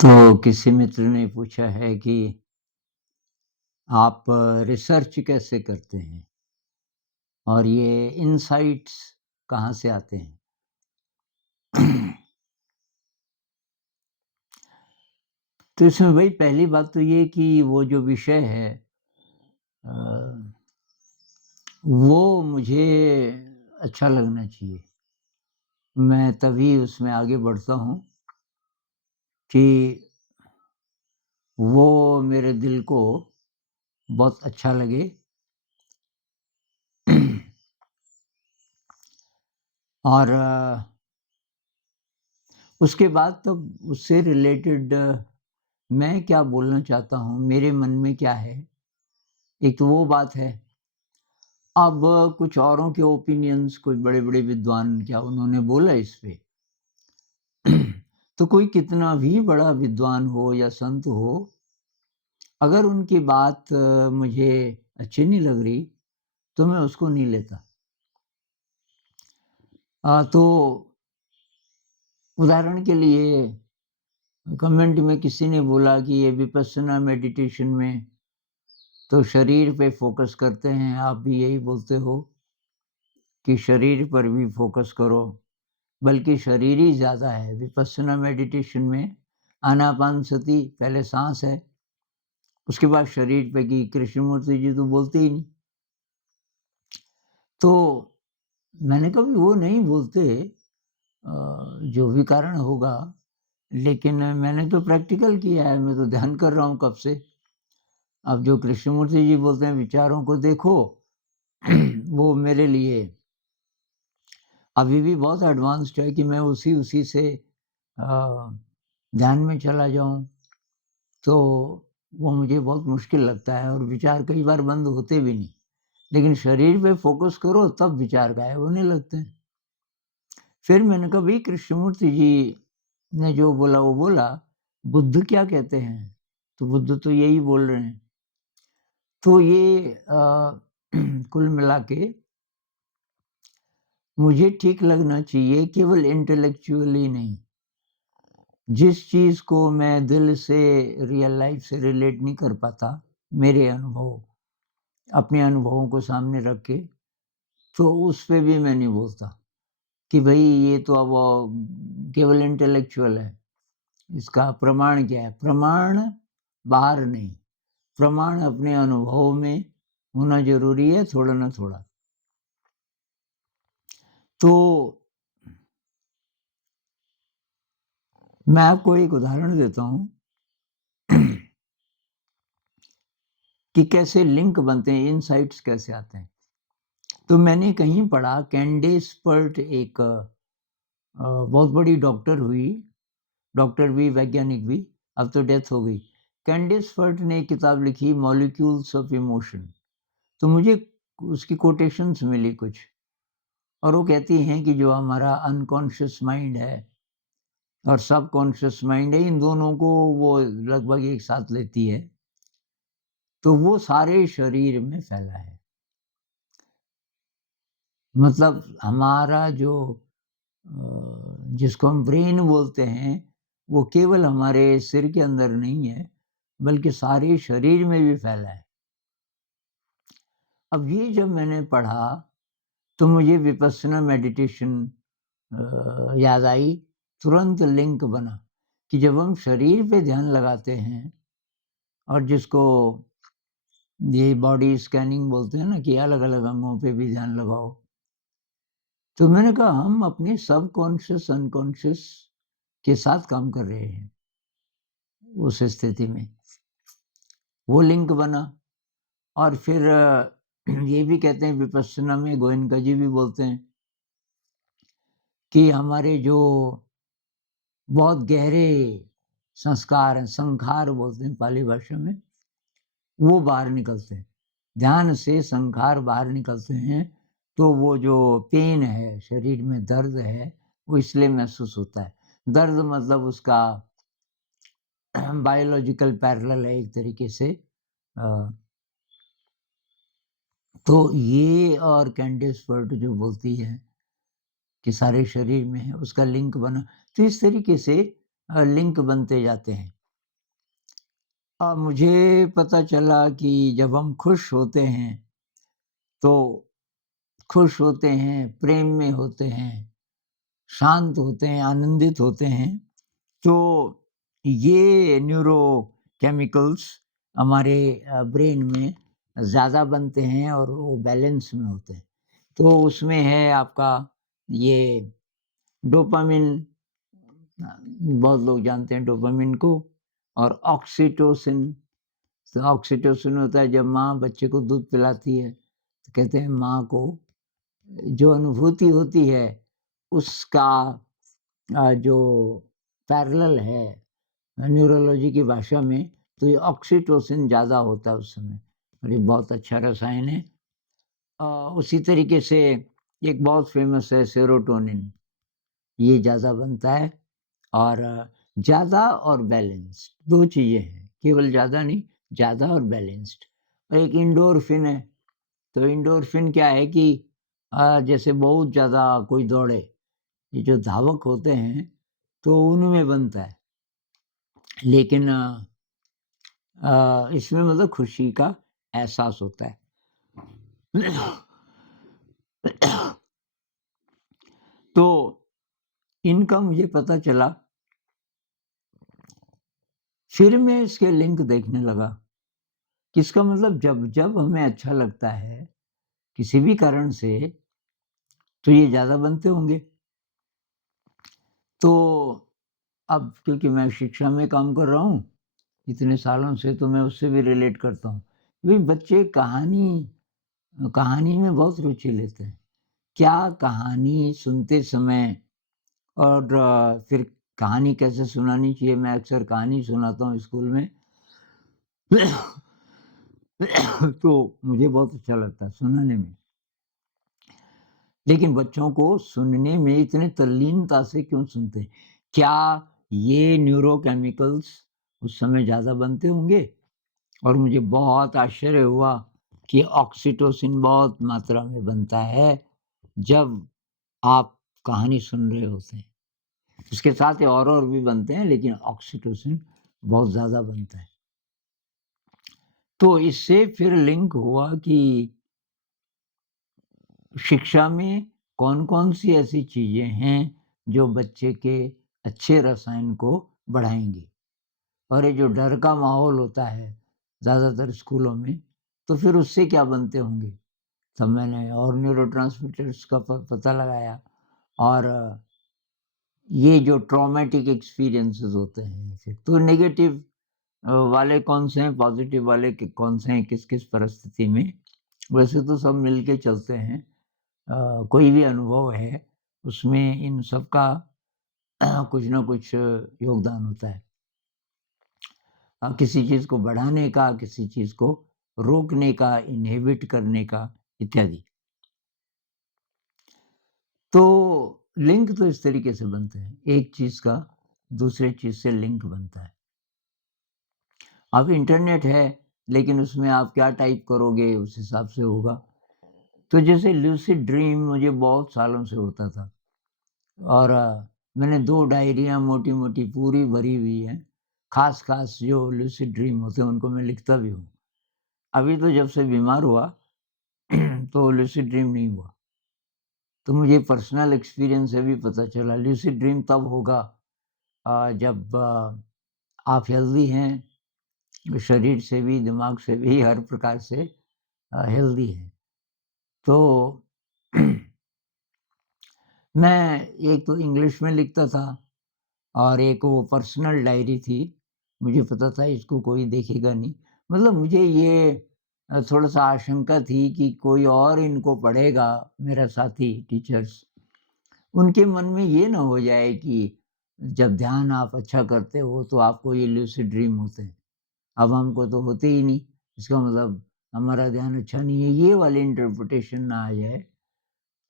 तो किसी मित्र ने पूछा है कि आप रिसर्च कैसे करते हैं और ये इनसाइट्स कहाँ से आते हैं? तो इसमें वही पहली बात तो ये कि वो जो विषय है अ, वो मुझे अच्छा लगना चाहिए। मैं तभी उसमें आगे बढ़ता हूँ कि वो मेरे दिल को बहुत अच्छा लगे। और उसके बाद तब उससे रिलेटेड मैं क्या बोलना चाहता हूँ, मेरे मन में क्या है, एक तो वो बात है। अब कुछ औरों के ओपिनियंस, कुछ बड़े-बड़े विद्वान क्या उन्होंने बोला इस पे। तो कोई कितना भी बड़ा विद्वान हो या संत हो, अगर उनकी बात मुझे अच्छी नहीं लग रही, तो मैं उसको नहीं लेता। तो उदाहरण के लिए कमेंट में किसी ने बोला कि ये विपस्सना मेडिटेशन में तो शरीर पे फ़ोकस करते हैं, आप भी यही बोलते हो कि शरीर पर भी फ़ोकस करो, बल्कि शरीर ही ज़्यादा है। विपस्सना मेडिटेशन में आनापानसति पहले साँस है, उसके बाद शरीर पे कि कृष्णमूर्ति जी तो बोलते ही नहीं। तो मैंने कहा भी वो नहीं बोलते जो भी कारण होगा, लेकिन मैंने तो प्रैक्टिकल किया है, मैं तो ध्यान कर रहा हूँ कब से। अब जो कृष्णमूर्ति जी बोलते हैं विचारों को देखो, वो मेरे लिए अभी भी बहुत एडवांस्ड है कि मैं उसी से अ, ध्यान में चला जाऊँ, तो वो मुझे बहुत मुश्किल लगता है और विचार कई बार बंद होते भी नहीं। लेकिन शरीर पे फ़ोकस करो तब विचार गायब होने लगते हैं। फिर मैंने कहा भई कृष्णमूर्ति जी ने जो बोला वो बोला, बुद्ध क्या कहते हैं? तो बुद्ध तो यही बोल रहे हैं। तो ये कुल मिला के मुझे ठीक लगना चाहिए केवल इंटेलेक्चुअली नहीं। जिस चीज़ को मैं दिल से रियल लाइफ़ से रिलेट नहीं कर पाता, मेरे अनुभव, अपने अनुभवों को सामने रख के, तो उस पे भी मैं नहीं बोलता कि भई ये तो अब केवल इंटेलेक्चुअल है। इसका प्रमाण क्या है? प्रमाण बाहर नहीं, प्रमाण अपने अनुभव में होना ज़रूरी है थोड़ा ना थोड़ा। तो मैं आपको एक उदाहरण देता हूँ कि कैसे लिंक बनते हैं, इनसाइट्स कैसे आते हैं। तो मैंने कहीं पढ़ा कैंडेस पर्ट एक बहुत बड़ी डॉक्टर हुई, डॉक्टर भी, वैज्ञानिक भी, अब तो डेथ हो गई। कैंडेस पर्ट ने एक किताब लिखी मॉलिक्यूल्स ऑफ इमोशन। तो मुझे उसकी कोटेशंस मिली कुछ और वो कहती हैं कि जो हमारा अनकॉन्शियस माइंड है और सबकॉन्शियस माइंड है, इन दोनों को वो लगभग एक साथ लेती है, तो वो सारे शरीर में फैला है। मतलब हमारा जो जिसको हम ब्रेन बोलते हैं, वो केवल हमारे सिर के अंदर नहीं है, बल्कि सारे शरीर में भी फैला है। अब ये जब मैंने पढ़ा, तो मुझे विपस्सना मेडिटेशन याद आई, तुरंत लिंक बना कि जब हम शरीर पे ध्यान लगाते हैं और जिसको ये बॉडी स्कैनिंग बोलते हैं ना कि अलग-अलग अंगों पे भी ध्यान लगाओ। तो मैंने कहा हम अपने सबकॉन्शियस, अनकॉन्शियस के साथ काम कर रहे हैं उस स्थिति में। वो लिंक बना और फिर ये भी कहते हैं विपस्सना में गोयनका जी भी बोलते हैं कि हमारे जो बहुत गहरे संस्कार हैं, संखार बोलते हैं पाली भाषा में, वो बाहर निकलते हैं। ध्यान से संखार बाहर निकलते हैं, तो वो जो पेन है, शरीर में दर्द है, वो इसलिए महसूस होता है। दर्द मतलब उसका बायोलॉजिकल पैरेलल है एक तरीके से। अ, तो ये और कैंडेस वर्ट जो बोलती है कि सारे शरीर में है, उसका लिंक बना। तो इस तरीके से लिंक बनते जाते हैं। मुझे पता चला कि जब हम खुश होते हैं, तो खुश होते हैं, प्रेम में होते हैं, शांत होते हैं, आनंदित होते हैं, तो ये न्यूरोकेमिकल्स हमारे ब्रेन में ज़्यादा बनते हैं और वो बैलेंस में होते हैं। तो उसमें है आपका ये डोपामिन, बहुत लोग जानते हैं डोपामिन को, और ऑक्सीटोसिन। तो ऑक्सीटोसिन होता है जब माँ बच्चे को दूध पिलाती है, तो कहते हैं माँ को जो अनुभूति होती है उसका जो पैरेलल है न्यूरोलॉजी की भाषा में, तो ये ऑक्सीटोसिन ज़्यादा होता है उस समय, और ये बहुत अच्छा रसायन है। अ, उसी तरीके से एक बहुत फ़ेमस है सेरोटोनिन, ये ज़्यादा बनता है। और ज़्यादा और बैलेंस्ड 2 चीज़ें हैं, केवल ज़्यादा नहीं, ज़्यादा और बैलेंस्ड। और एक एंडोर्फिन है, तो एंडोर्फिन क्या है कि जैसे बहुत ज़्यादा कोई दौड़े, ये जो धावक होते हैं, तो उनमें बनता है। लेकिन इसमें मतलब खुशी का एहसास होता है। तो इनका मुझे पता चला, फिर मैं इसके लिंक देखने लगा कि इसका मतलब जब हमें अच्छा लगता है, किसी भी कारण से, तो ये ज़्यादा बनते होंगे। तो अब क्योंकि मैं शिक्षा में काम कर रहा हूँ इतने सालों से, तो मैं उससे भी रिलेट करता हूँ। भई बच्चे कहानी में बहुत रुचि लेते हैं। क्या कहानी सुनते समय, और फिर कहानी कैसे सुनानी चाहिए, मैं अक्सर कहानी सुनाता हूँ स्कूल में। तो मुझे बहुत अच्छा लगता है सुनाने में। लेकिन बच्चों को सुनने में इतने तल्लीनता से क्यों सुनते हैं? क्या ये न्यूरोकेमिकल्स उस समय ज़्यादा बनते होंगे? और मुझे बहुत आश्चर्य हुआ कि ऑक्सीटोसिन बहुत मात्रा में बनता है, जब आप कहानी सुन रहे होते हैं। उसके साथ ही और भी बनते हैं, लेकिन ऑक्सीटोसिन बहुत ज़्यादा बनता है। तो इससे फिर लिंक हुआ कि शिक्षा में कौन-कौन सी ऐसी चीज़ें हैं जो बच्चे के अच्छे रसायन को बढ़ाएँगी। और ये जो डर का माहौल होता है ज़्यादातर स्कूलों में, तो फिर उससे क्या बनते होंगे? तब मैंने और न्यूरोट्रांसमीटर्स का पता लगाया, और ये जो ट्रॉमेटिक एक्सपीरियंसेस होते हैं, फिर तो नेगेटिव वाले कौन से हैं, पॉज़िटिव वाले कौन से हैं, किस-किस परिस्थिति में। वैसे तो सब मिलके चलते हैं। कोई भी अनुभव है, उसमें इन सब का कुछ न कुछ योगदान होता है। किसी चीज़ को बढ़ाने का, किसी चीज़ को रोकने का, इन्हिबिट करने का, इत्यादि। तो लिंक तो इस तरीके से बनते हैं, एक चीज़ का दूसरे चीज़ से लिंक बनता है। अब इंटरनेट है, लेकिन उसमें आप क्या टाइप करोगे, उस हिसाब से होगा। तो जैसे लूसिड ड्रीम मुझे बहुत सालों से होता था, और मैंने 2 डायरियाँ मोटी-मोटी पूरी भरी हुई हैं। ख़ास-ख़ास जो लूसिड ड्रीम होते हैं, उनको मैं लिखता भी हूँ। अभी तो जब से बीमार हुआ तो लूसिड ड्रीम नहीं हुआ। तो मुझे पर्सनल एक्सपीरियंस से भी पता चला, लूसिड ड्रीम तब होगा जब आप हेल्दी हैं, शरीर से भी, दिमाग से भी, हर प्रकार से हेल्दी हैं। तो मैं एक तो इंग्लिश में लिखता था, और एक वो पर्सनल डायरी थी। मुझे पता था इसको कोई देखेगा नहीं। मतलब मुझे ये थोड़ा-सा आशंका थी कि कोई और इनको पढ़ेगा, मेरा साथी टीचर्स, उनके मन में ये ना हो जाए कि जब ध्यान आप अच्छा करते हो तो आपको ये लूसिड ड्रीम होते हैं। अब हमको तो होते ही नहीं, इसका मतलब हमारा ध्यान अच्छा नहीं है, ये वाली इंटरप्रिटेशन ना आ जाए।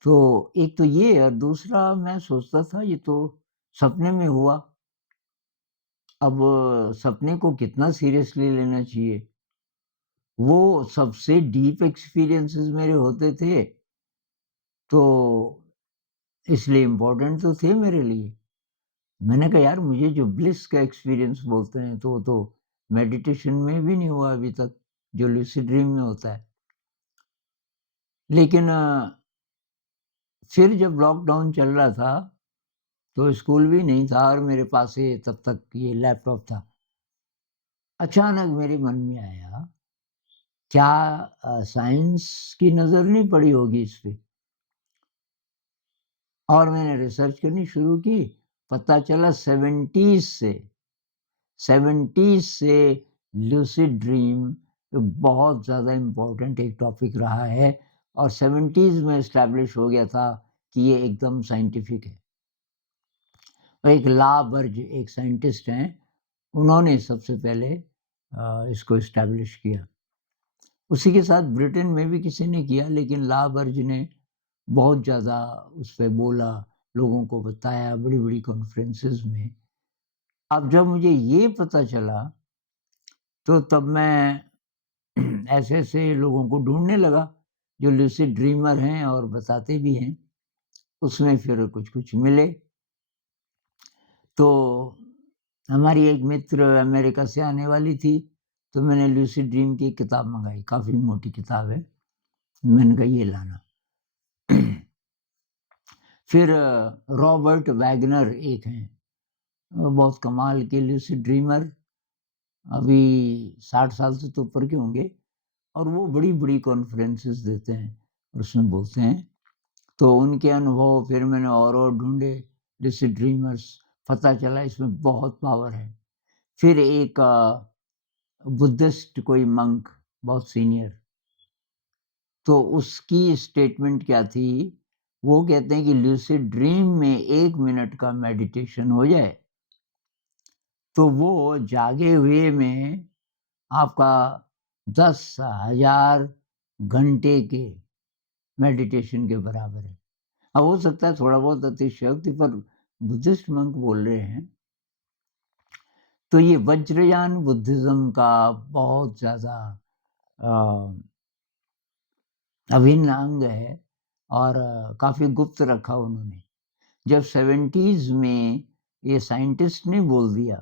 तो एक तो ये, और दूसरा मैं सोचता था ये तो सपने में हुआ। अब सपने को कितना सीरियसली लेना चाहिए? वो सबसे डीप एक्सपीरियंसेस मेरे होते थे, तो इसलिए इम्पोर्टेंट तो थे मेरे लिए। मैंने कहा यार मुझे जो ब्लिस का एक्सपीरियंस बोलते हैं तो वो तो मेडिटेशन में भी नहीं हुआ अभी तक, जो लूसिड ड्रीम में होता है। लेकिन फिर जब लॉकडाउन चल रहा था, तो स्कूल भी नहीं था और मेरे पास ये तब तक ये लैपटॉप था। अचानक मेरे मन में आया, क्या साइंस की नज़र नहीं पड़ी होगी इस पे? और मैंने रिसर्च करनी शुरू की, पता चला 70s से लूसिड ड्रीम बहुत ज़्यादा इम्पोर्टेंट एक टॉपिक रहा है और 70s में एस्टैब्लिश हो गया था कि ये एकदम साइंटिफिक है। और एक ला बर्ज एक साइंटिस्ट हैं, उन्होंने सबसे पहले इसको एस्टैब्लिश किया। उसी के साथ ब्रिटेन में भी किसी ने किया, लेकिन ला बर्ज ने बहुत ज़्यादा उस पे बोला, लोगों को बताया बड़ी-बड़ी कॉन्फ्रेंसेस में। अब जब मुझे ये पता चला, तो तब मैं ऐसे-ऐसे लोगों को ढूँढने लगा, जो लूसिड ड्रीमर हैं और बताते भी हैं। उसमें फिर कुछ-कुछ मिले। तो हमारी एक मित्र अमेरिका से आने वाली थी, तो मैंने लूसिड ड्रीम की एक किताब मँगाई, काफ़ी मोटी किताब है। मैंने कहा ये लाना। फिर रॉबर्ट वैगनर एक हैं, बहुत कमाल के लूसिड ड्रीमर, अभी 60 साल से तो ऊपर के होंगे और वो बड़ी-बड़ी कॉन्फ्रेंसेस देते हैं, और उसमें बोलते हैं। तो उनके अनुभव फिर मैंने और ढूँढे, लूसिड ड्रीमर्स, पता चला इसमें बहुत पावर है। फिर एक बुद्धिस्ट कोई मंक, बहुत सीनियर, तो उसकी स्टेटमेंट क्या थी, वो कहते हैं कि लूसिड ड्रीम में 1 मिनट का मेडिटेशन हो जाए, तो वो जागे हुए में आपका 10,000 घंटे के मेडिटेशन के बराबर है। अब हो सकता है थोड़ा बहुत अतिशयोक्ति, पर बुद्धिस्ट मंक बोल रहे हैं। तो ये वज्रयान बुद्धिज़्म का बहुत ज़्यादा अ, अभिन्न अंग है और काफ़ी गुप्त रखा उन्होंने। जब 70s में ये साइंटिस्ट ने बोल दिया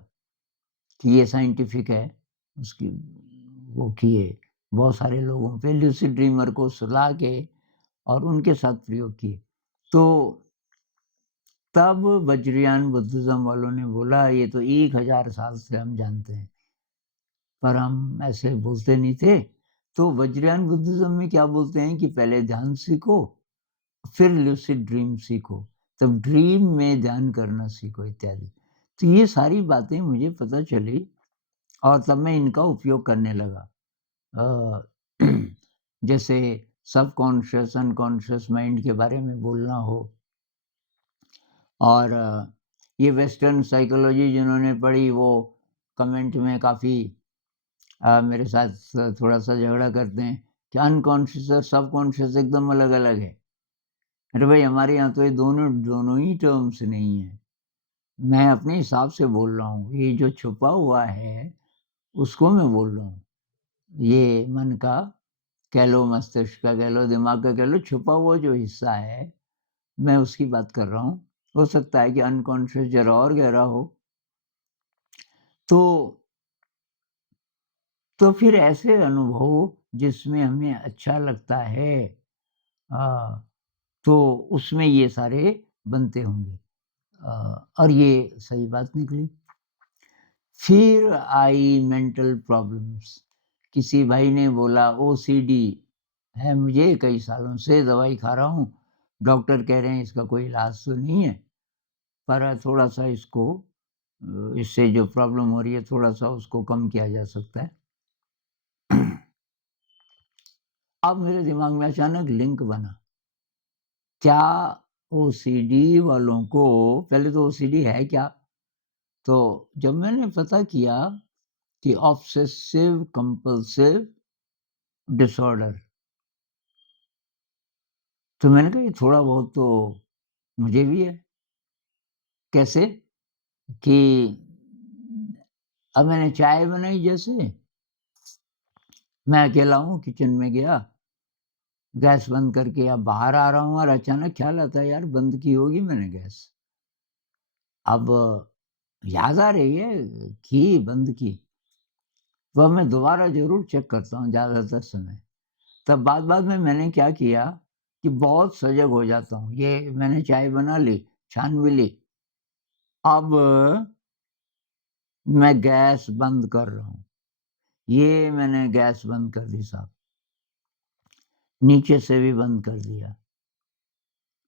कि ये साइंटिफिक है, उसकी वो किए, बहुत सारे लोगों पे लूसिड ड्रीमर को सुला के और उनके साथ प्रयोग किए। तो तब वज्रयान बुद्धिज़्म वालों ने बोला ये तो 1000 साल से हम जानते हैं, पर हम ऐसे बोलते नहीं थे। तो वज्रयान बुद्धिज़्म में क्या बोलते हैं कि पहले ध्यान सीखो, फिर लूसिड ड्रीम सीखो, तब ड्रीम में ध्यान करना सीखो इत्यादि। तो ये सारी बातें मुझे पता चली और तब मैं इनका उपयोग करने लगा। अ, जैसे सबकॉन्शियस, अनकॉन्शियस माइंड के बारे में बोलना हो, और ये वेस्टर्न साइकोलॉजी जिन्होंने पढ़ी वो कमेंट में काफ़ी मेरे साथ थोड़ा-सा झगड़ा करते हैं कि अनकॉन्शियस और सबकॉन्शियस एकदम अलग-अलग है। अरे भाई हमारे यहाँ तो ये दोनों दोनों ही टर्म्स नहीं है। मैं अपने हिसाब से बोल रहा हूँ। ये जो छुपा हुआ है, उसको मैं बोल रहा हूँ। ये मन का कह लो, मस्तिष्क का कह लो, दिमाग का कह लो, छुपा हुआ जो हिस्सा है, मैं उसकी बात कर रहा हूँ। हो सकता है कि अनकॉन्शियस ज़रा और गहरा हो। तो फिर ऐसे अनुभव जिसमें हमें अच्छा लगता है, अ, तो उसमें ये सारे बनते होंगे। और ये सही बात निकली। फिर आई मेंटल प्रॉब्लम्स। किसी भाई ने बोला ओसीडी है मुझे, कई सालों से दवाई खा रहा हूँ, डॉक्टर कह रहे हैं इसका कोई इलाज तो नहीं है, पर थोड़ा-सा इसको इससे जो प्रॉब्लम हो रही है थोड़ा-सा उसको कम किया जा सकता है। अब मेरे दिमाग में अचानक लिंक बना, क्या ओसीडी वालों को, पहले तो ओसीडी है क्या? तो जब मैंने पता किया कि ऑब्सेसिव कंपल्सिव डिसऑर्डर, तो मैंने कहा ये थोड़ा बहुत तो मुझे भी है। कैसे? कि अब मैंने चाय बनाई जैसे, मैं अकेला हूँ, किचन में गया, गैस बंद करके अब बाहर आ रहा हूँ और अचानक ख्याल आता है यार बंद की होगी मैंने गैस। अब याद आ रही है, की बंद की, तो अब मैं दोबारा ज़रूर चेक करता हूँ ज़्यादातर समय। तब बाद-बाद में मैंने क्या किया कि बहुत सजग हो जाता हूँ। ये मैंने चाय बना ली, छान भी ली, अब मैं गैस बंद कर रहा हूँ। ये मैंने गैस बंद कर दी साहब, नीचे से भी बंद कर दिया।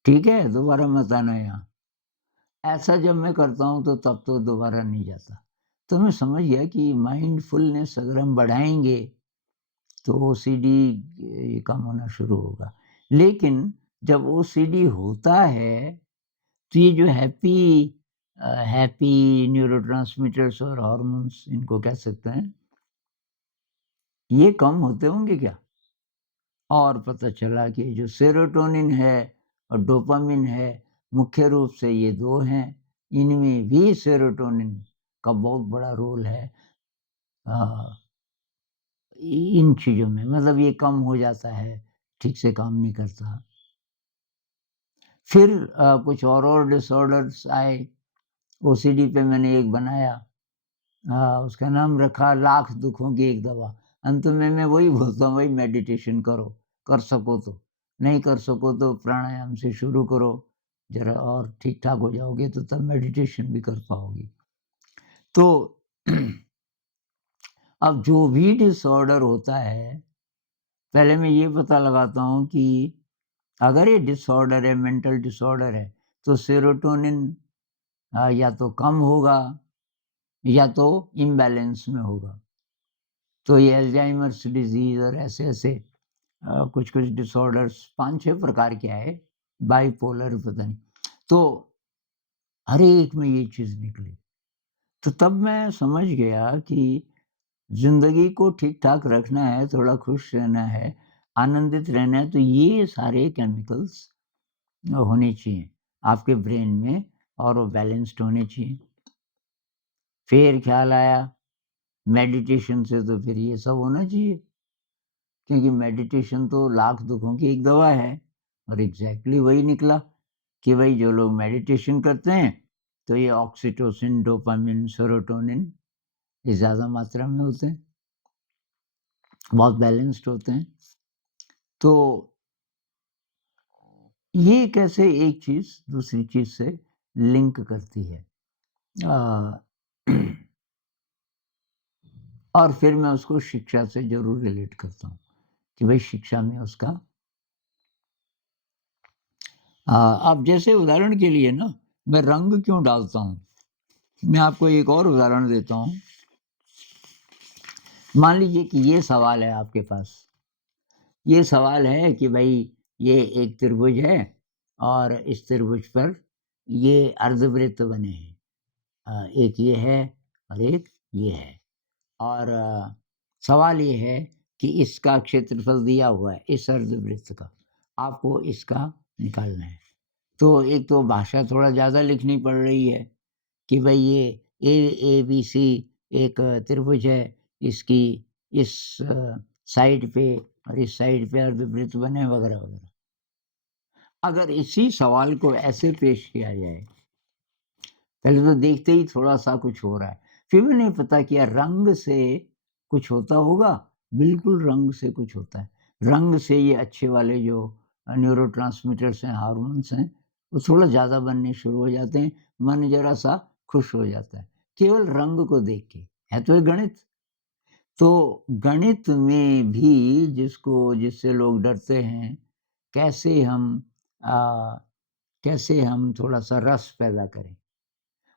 ठीक है? दोबारा मत आना यहाँ। ऐसा जब मैं करता हूँ तो तब तो दोबारा नहीं जाता। तो मैं समझ गया कि माइंडफुलनेस अगर हम बढ़ाएँगे तो ओसीडी ये कम होना शुरू होगा। लेकिन जब ओसीडी होता है तो ये जो हैप्पी न्यूरोट्रांसमीटर्स और हार्मोन्स इनको कह सकते हैं, ये कम होते होंगे क्या? और पता चला कि जो सेरोटोनिन है और डोपामाइन है, मुख्य रूप से ये 2 हैं। इनमें भी सेरोटोनिन का बहुत बड़ा रोल है अ, इन चीज़ों में, मतलब ये कम हो जाता है, ठीक से काम नहीं करता। फिर कुछ और डिसऑर्डर्स आए, ओसीडी पे मैंने एक बनाया, उसका नाम रखा लाख दुखों की एक दवा। अंत में मैं वही बोलता हूँ, भाई मेडिटेशन करो, कर सको तो। नहीं कर सको तो प्राणायाम से शुरू करो, ज़रा और ठीक-ठाक हो जाओगे तो तब मेडिटेशन भी कर पाओगे। तो अब जो भी डिसऑर्डर होता है, पहले मैं ये पता लगाता हूँ कि अगर ये डिसऑर्डर है, मेंटल डिसऑर्डर है, तो सेरोटोनिन या तो कम होगा या तो इम्बैलेंस में होगा। तो ये अल्जाइमर्स डिज़ीज़ और ऐसे-ऐसे कुछ-कुछ डिसऑर्डर्स 5-6 प्रकार के आए, बाइपोलर पता नहीं। तो हर एक में ये चीज़ निकली। तो तब मैं समझ गया कि ज़िंदगी को ठीक-ठाक रखना है, थोड़ा खुश रहना है, आनंदित रहना है, तो ये सारे केमिकल्स होने चाहिए आपके ब्रेन में और वो बैलेंस्ड होने चाहिए। फिर ख़्याल आया मेडिटेशन से तो फिर ये सब होना चाहिए, क्योंकि मेडिटेशन तो लाख दुखों की एक दवा है और एग्ज़ैक्टली वही निकला कि भई जो लोग मेडिटेशन करते हैं, तो ये ऑक्सीटोसिन, डोपामाइन, सेरोटोनिन ये ज़्यादा मात्रा में होते हैं, बहुत बैलेंस्ड होते हैं। तो ये कैसे एक चीज़ दूसरी चीज़ से लिंक करती है। अ, और फिर मैं उसको शिक्षा से ज़रूर रिलेट करता हूँ कि भई शिक्षा में उसका अब जैसे उदाहरण के लिए ना, मैं रंग क्यों डालता हूँ? मैं आपको एक और उदाहरण देता हूँ। मान लीजिए कि ये सवाल है आपके पास। ये सवाल है कि भई ये एक त्रिभुज है और इस त्रिभुज पर ये अर्धवृत्त बने हैं। एक ये है और एक ये है। और सवाल ये है कि इसका क्षेत्रफल दिया हुआ है, इस अर्धवृत्त का। आपको इसका निकालना है। तो एक तो भाषा थोड़ा ज़्यादा लिखनी पड़ रही है कि भई ये एबीसी एक त्रिभुज है, इसकी इस साइड पे और इस साइड पे अर्धवृत्त बने वगैरह-वगैरह। अगर इसी सवाल को ऐसे पेश किया जाए, पहले तो देखते ही थोड़ा-सा कुछ हो रहा है। फिर मैंने पता किया रंग से कुछ होता होगा? बिल्कुल रंग से कुछ होता है। रंग से ये अच्छे वाले जो न्यूरोट्रांसमीटर्स हैं, हार्मोन्स हैं, वो थोड़ा ज़्यादा बनने शुरू हो जाते हैं, मन ज़रा-सा खुश हो जाता है, केवल रंग को देख के। है तो ये गणित। तो गणित में भी जिससे लोग डरते हैं, कैसे हम अ, कैसे हम थोड़ा-सा रस पैदा करें।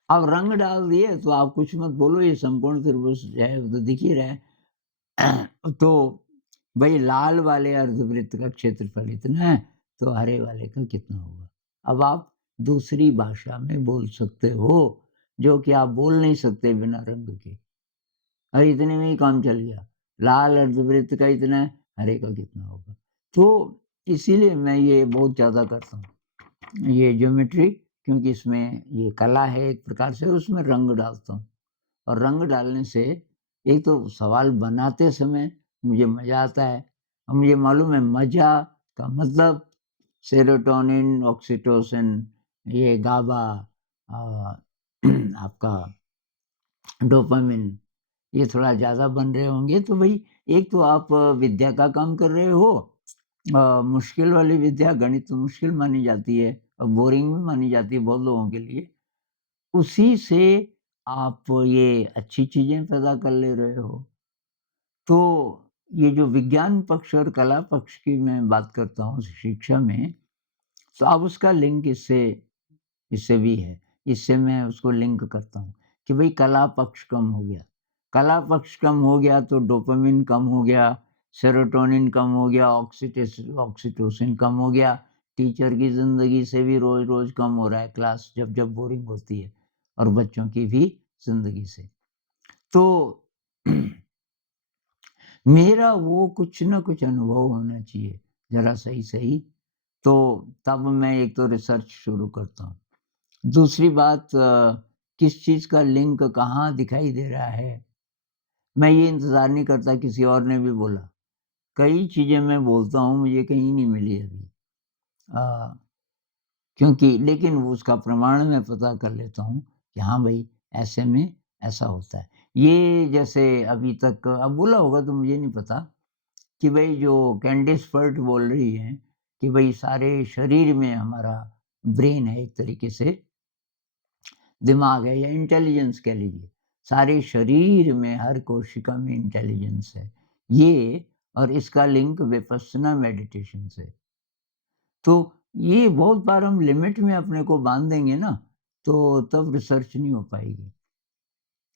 अब रंग डाल दिए तो आप कुछ मत बोलो, ये समकोण त्रिभुज है वो तो दिख ही रहा है। तो भई लाल वाले अर्धवृत्त का क्षेत्रफल इतना है, तो हरे वाले का कितना होगा? अब आप दूसरी भाषा में बोल सकते हो, जो कि आप बोल नहीं सकते बिना रंग के। और इतने में ही काम चल गया। लाल अर्धवृत्त का इतना है, हरे का कितना होगा? तो इसीलिए मैं ये बहुत ज़्यादा करता हूँ। ये ज्योमेट्री, क्योंकि इसमें ये कला है एक प्रकार से, उसमें रंग डालता हूँ। और रंग डालने से एक तो सवाल बनाते समय मुझे मज़ा आता है और मुझे मालूम है मज़ा का मतलब सेरोटोनिन, ऑक्सीटोसिन, ये गाबा, अ, आपका डोपामाइन ये थोड़ा ज़्यादा बन रहे होंगे, तो भई एक तो आप विद्या का काम कर रहे हो, मुश्किल वाली विद्या गणित तो मुश्किल मानी जाती है और बोरिंग भी मानी जाती है बहुत लोगों के लिए। उसी से आप ये अच्छी चीज़ें पैदा कर ले रहे हो। तो ये जो विज्ञान पक्ष और कला पक्ष की मैं बात करता हूँ शिक्षा में, तो अब उसका लिंक इससे इससे भी है। इससे मैं उसको लिंक करता हूँ कि भई कला पक्ष कम हो गया। कला पक्ष कम हो गया तो डोपामाइन कम हो गया, सेरोटोनिन कम हो गया, ऑक्सीटोसिन कम हो गया। टीचर की ज़िंदगी से भी रोज़-रोज़ कम हो रहा है क्लास जब-जब बोरिंग होती है और बच्चों की भी ज़िंदगी से। तो मेरा वो कुछ न कुछ अनुभव होना चाहिए, ज़रा सही-सही, तो तब मैं एक तो रिसर्च शुरू करता हूँ। दूसरी बात किस चीज़ का लिंक कहाँ दिखाई दे रहा है, मैं ये इंतज़ार नहीं करता किसी और ने भी बोला। कई चीज़ें मैं बोलता हूँ, मुझे कहीं नहीं मिली अभी। अ, क्योंकि लेकिन वो उसका प्रमाण मैं पता कर लेता हूँ कि हाँ भई, ऐसे में ऐसा होता है। ये जैसे अभी तक अब बोला होगा तो मुझे नहीं पता कि भई जो कैंडिस फर्ट बोल रही हैं कि भई सारे शरीर में हमारा ब्रेन है एक तरीके से, दिमाग है या इंटेलिजेंस कह लीजिए। सारे शरीर में हर कोशिका में इंटेलिजेंस है। ये और इसका लिंक विपस्सना मेडिटेशन से। तो ये बहुत बार हम लिमिट में अपने को बाँध देंगे ना, तो तब रिसर्च नहीं हो पाएगी।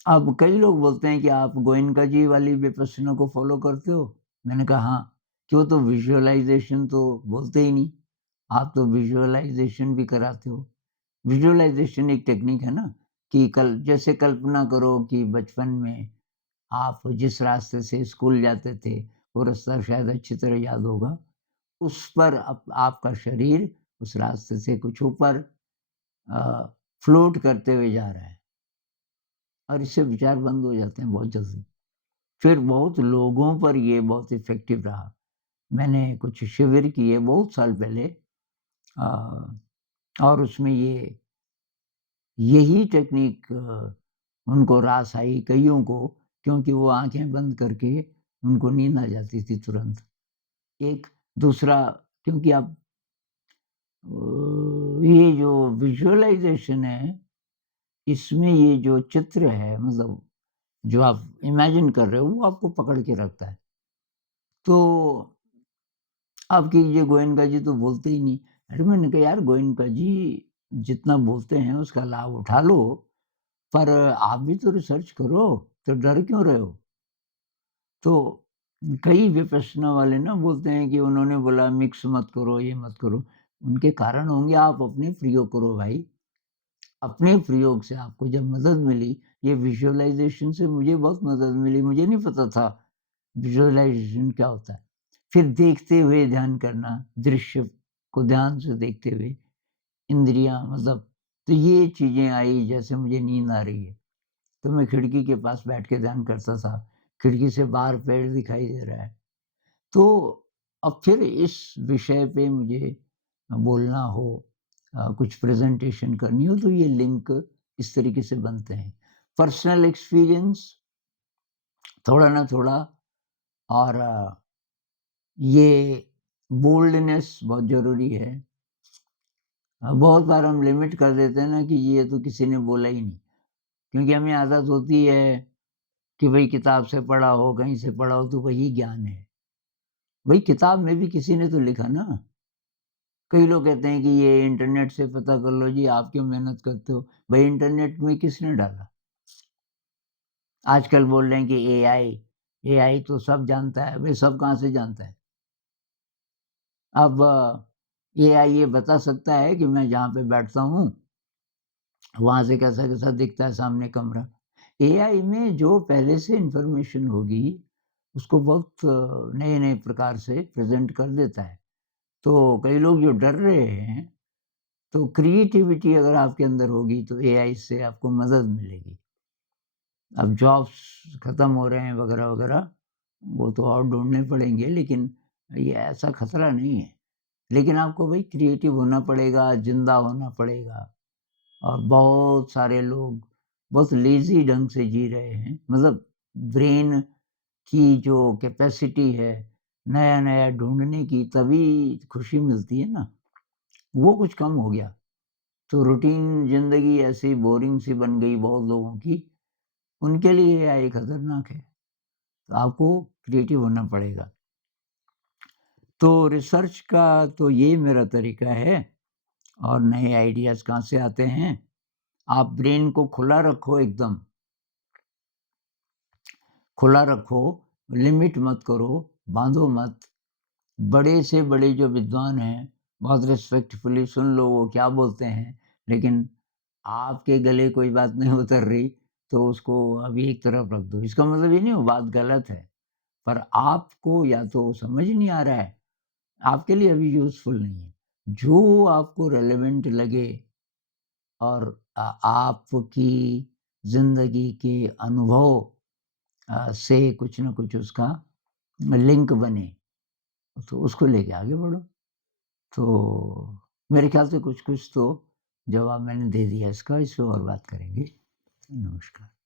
अब कई लोग बोलते हैं कि आप गोएनका जी वाली विपस्सना को फ़ॉलो करते हो? मैंने कहा हाँ, कि वो तो विज़ुअलाइज़ेशन तो बोलते ही नहीं। आप तो विज़ुअलाइज़ेशन भी कराते हो। विज़ुअलाइज़ेशन एक टेक्निक है ना कि कल जैसे कल्पना करो कि बचपन में आप जिस रास्ते से स्कूल जाते थे, वो रास्ता शायद अच्छी तरह याद होगा। उस पर आपका शरीर उस रास्ते से कुछ ऊपर अ, फ्लोट करते हुए जा रहा है और इससे विचार बंद हो जाते हैं बहुत जल्दी। फिर बहुत लोगों पर ये बहुत इफ़ेक्टिव रहा। मैंने कुछ शिविर किए बहुत साल पहले अ, और उसमें यही टेक्निक उनको रास आई कइयों को क्योंकि वो आँखें बंद करके उनको नींद आ जाती थी तुरंत। एक दूसरा क्योंकि आप ये जो विज़ुअलाइज़ेशन है, इसमें ये जो चित्र है मतलब जो आप इमेजिन कर रहे हो, वो आपको पकड़ के रखता है। तो आप कीजिए गोयनका जी तो बोलते ही नहीं। अरे मैंने कहा यार गोयनका जी जितना बोलते हैं उसका लाभ उठा लो, पर आप भी तो रिसर्च करो, तो डर क्यों रहे हो? तो कई विपश्यना वाले ना बोलते हैं कि उन्होंने बोला मिक्स मत करो, ये मत करो। उनके कारण होंगे, आप अपने प्रयोग करो भाई। अपने प्रयोग से आपको जब मदद मिली, ये विज़ुअलाइज़ेशन से मुझे बहुत मदद मिली, मुझे नहीं पता था विज़ुअलाइज़ेशन क्या होता है। फिर देखते हुए ध्यान करना, दृश्य को ध्यान से देखते हुए, इंद्रियाँ मतलब तो ये चीज़ें आई जैसे मुझे नींद आ रही है, तो मैं खिड़की के पास बैठ के ध्यान करता था। खिड़की से बाहर पेड़ दिखाई दे रहा है। तो अब फिर इस विषय पे मुझे बोलना हो कुछ प्रेज़ेंटेशन करनी हो तो ये लिंक इस तरीके से बनते हैं। पर्सनल एक्सपीरियंस थोड़ा ना थोड़ा और ये बोल्डनेस बहुत ज़रूरी है। बहुत बार हम लिमिट कर देते हैं ना कि ये तो किसी ने बोला ही नहीं, क्योंकि हमें आदत होती है कि भई किताब से पढ़ा हो, कहीं से पढ़ा हो तो वही ज्ञान है। भई किताब में भी किसी ने तो लिखा ना। कई लोग कहते हैं कि ये इंटरनेट से पता कर लो जी, आप क्यों मेहनत करते हो? भई इंटरनेट में किसने डाला? आजकल बोल रहे हैं कि एआई तो सब जानता है। भई सब कहाँ से जानता है? अब एआई ये बता सकता है कि मैं जहाँ पे बैठता हूँ, वहाँ से कैसा-कैसा दिखता है सामने कमरा। एआई में जो पहले से इन्फॉर्मेशन होगी, उसको बहुत नए-नए प्रकार से प्रेज़ेंट कर देता है। तो कई लोग जो डर रहे हैं, तो क्रिएटिविटी अगर आपके अंदर होगी, तो एआई से आपको मदद मिलेगी। अब जॉब्स खत्म हो रहे हैं वगैरह-वगैरह, वो तो और ढूँढने पड़ेंगे, लेकिन ये ऐसा खतरा नहीं है। लेकिन आपको भई क्रिएटिव होना पड़ेगा, ज़िंदा होना पड़ेगा और बहुत सारे लोग बहुत लेज़ी ढंग से जी रहे हैं। मतलब ब्रेन की जो कैपेसिटी है, नया-नया ढूँढने की तभी खुशी मिलती है ना, वो कुछ कम हो गया। तो रूटीन ज़िंदगी ऐसी बोरिंग सी बन गई बहुत लोगों की, उनके लिए एआई खतरनाक है। तो आपको क्रिएटिव होना पड़ेगा। तो रिसर्च का तो ये मेरा तरीका है और नए आइडियाज़ कहाँ से आते हैं, आप ब्रेन को खुला रखो एकदम, खुला रखो, लिमिट मत करो, बाँधो मत। बड़े से बड़े जो विद्वान हैं, बहुत रिस्पेक्टफुली सुन लो वो क्या बोलते हैं, लेकिन आपके गले कोई बात नहीं उतर रही, तो उसको अभी एक तरफ रख दो। इसका मतलब ये नहीं वो बात गलत है, पर आपको या तो समझ नहीं आ रहा है, आपके लिए अभी यूज़फुल नहीं है। जो आपको रेलेवेंट लगे और आपकी ज़िंदगी के अनुभव से कुछ न कुछ उसका लिंक बने, तो उसको लेके आगे बढ़ो। तो मेरे ख़्याल से कुछ-कुछ तो जवाब मैंने दे दिया इसका, इस पे और बात करेंगे। नमस्कार।